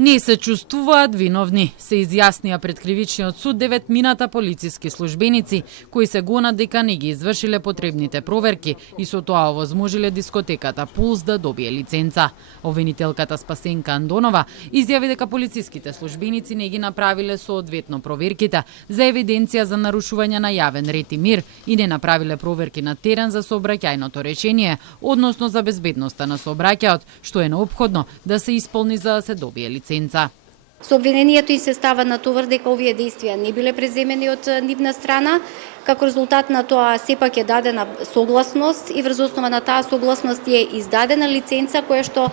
Не се чувствуваат виновни, се изјаснија пред кривичниот суд 9 мината полициски службеници, кои се гонат дека не ги извршиле потребните проверки и со тоа овозможиле дискотеката Пулс да добие лиценца. Обвинителката Спасенка Андонова изјави дека полициските службеници не ги направиле соодветно проверките за евиденција за нарушување на јавен ред и мир и не направиле проверки на терен за сообраќајното решение, односно за безбедноста на сообраќајот, што е неопходно да се исполни за да се добие лиценца. Со обвинението и се става на товар дека овие действија не биле преземени од нивна страна, како резултат на тоа сепак е дадена согласност и врз основа на таа согласност е издадена лиценца која што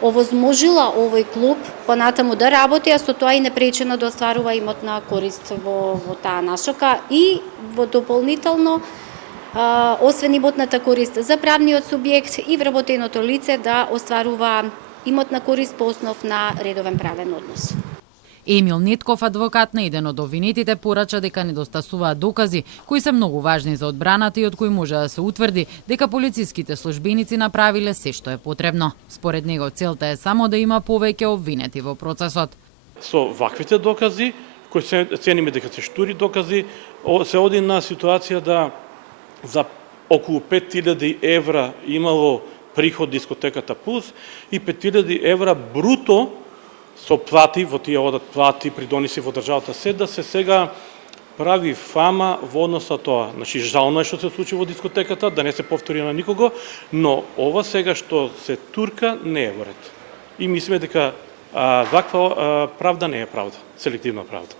овозможила овој клуб понатаму да работи, а со тоа и непречено да остварува имотна корист во таа насока и во дополнително освен имотната корист за правниот субјект и вработеното лице да остварува имотна корист по основ на редовен правен однос. Емил Нетков, адвокат на еден од обвинетите, порача дека недостасуваат докази кои се многу важни за одбраната и од кои може да се утврди дека полициските службеници направиле се што е потребно. Според него целта е само да има повеќе обвинети во процесот. Со ваквите докази, кои цениме дека се штури докази, се оди на ситуација да за околу 5000 евра имало приход дискотеката Пулс и 5000 евра бруто со плати, во тие одат плати, придониси во државата се, да се сега прави фама во однос на тоа. Значи, жално е што се случи во дискотеката, да не се повтори на никого, но ова сега што се турка не е во ред. И мислиме дека ваква правда не е правда, селективна правда.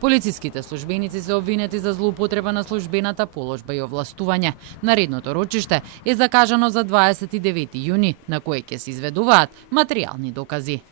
Полициските службеници се обвинети за злоупотреба на службената положба и овластување. Наредното рочиште е закажано за 29 јуни, на кое ќе се изведуваат материјални докази.